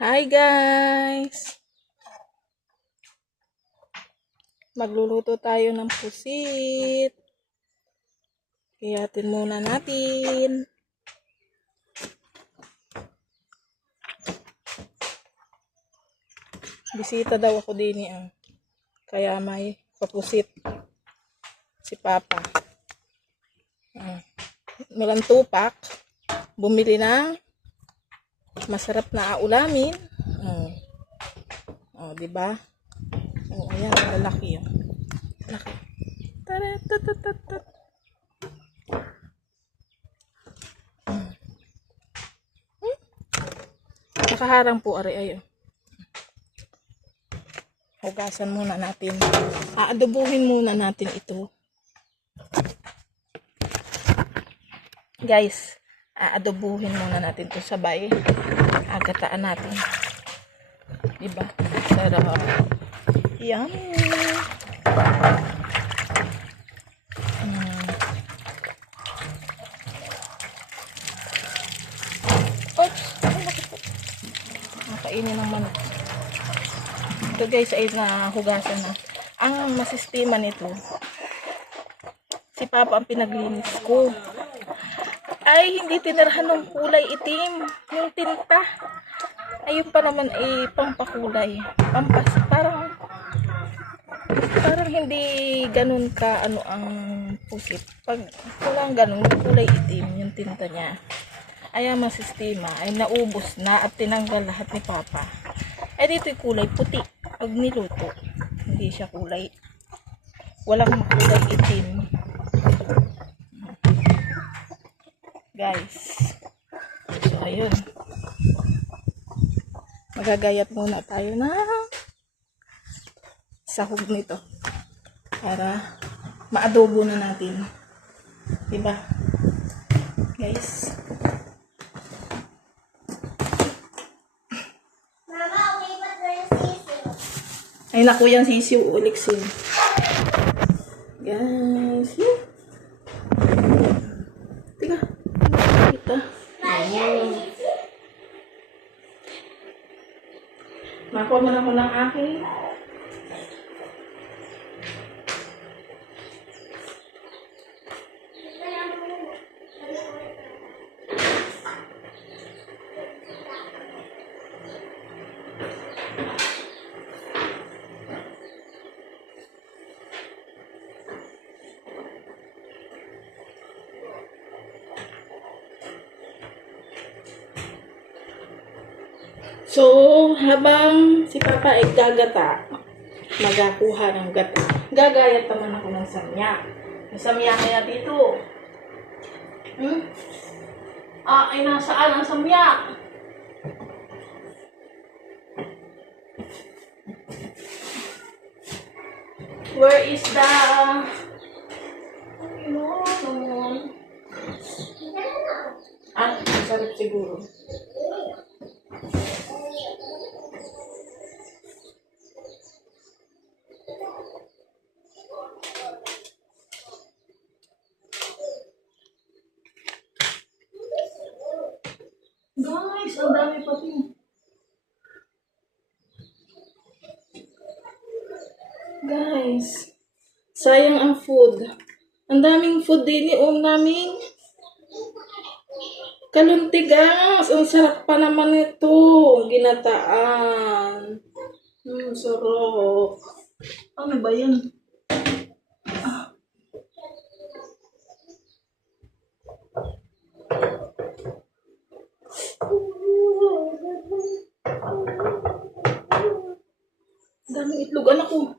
Hi guys! Magluluto tayo ng pusit. Hiyatin muna natin. Bisita daw ako din kaya may papusit si Papa. Nilang tupak. Bumili ng masarap na ulamin. Diba? Ayan, lalaki yun. Laki. Taratatatat. Nakaharang po, ari, ayo. Hugasan muna natin. Aadobuhin muna natin ito. Guys, aadobuhin muna natin ito sabay. Agataan natin. Diba? Sarap. Yummy. Oops. Nakainin ng manok. Ito guys ay nahugasan na. Ang masistema nito, si Papa ang pinaglinis ko. Ay, hindi tinirhan ng kulay itim. Yung tinta. Ayun pa naman ay pampakulay. Parang hindi ganun ka ano ang pusit. Pag walang ganun, kulay itim yung tinta niya. Ay, ang masistema ay naubos na at tinanggal lahat ni Papa. Ay, dito yung kulay puti. Pag niluto, hindi siya kulay. Walang kulay itim. Guys. So, ayun. Magagayat muna tayo na sahog nito para maadobo na natin. Diba? Guys. Mama, ulipat na yung sisiw. Ay, naku yan sisiw uliksin. Guys. Tika. Kita. Ayan. Makuha mo na ko ng aking. So, habang si Papa ay gagata, magakuha ng gata, gagayat naman ako ng samya. May samya kaya dito. Ay nasaan ang samya? Where is the... Come on. Sarap siguro. Guys, ang dami pati. Guys, sayang ang food. Ang daming food din naming kaluntigas. Ang sarap pa naman ito. Ginataan. Sarap. Ano ba yan? Daming itlog, anak ko.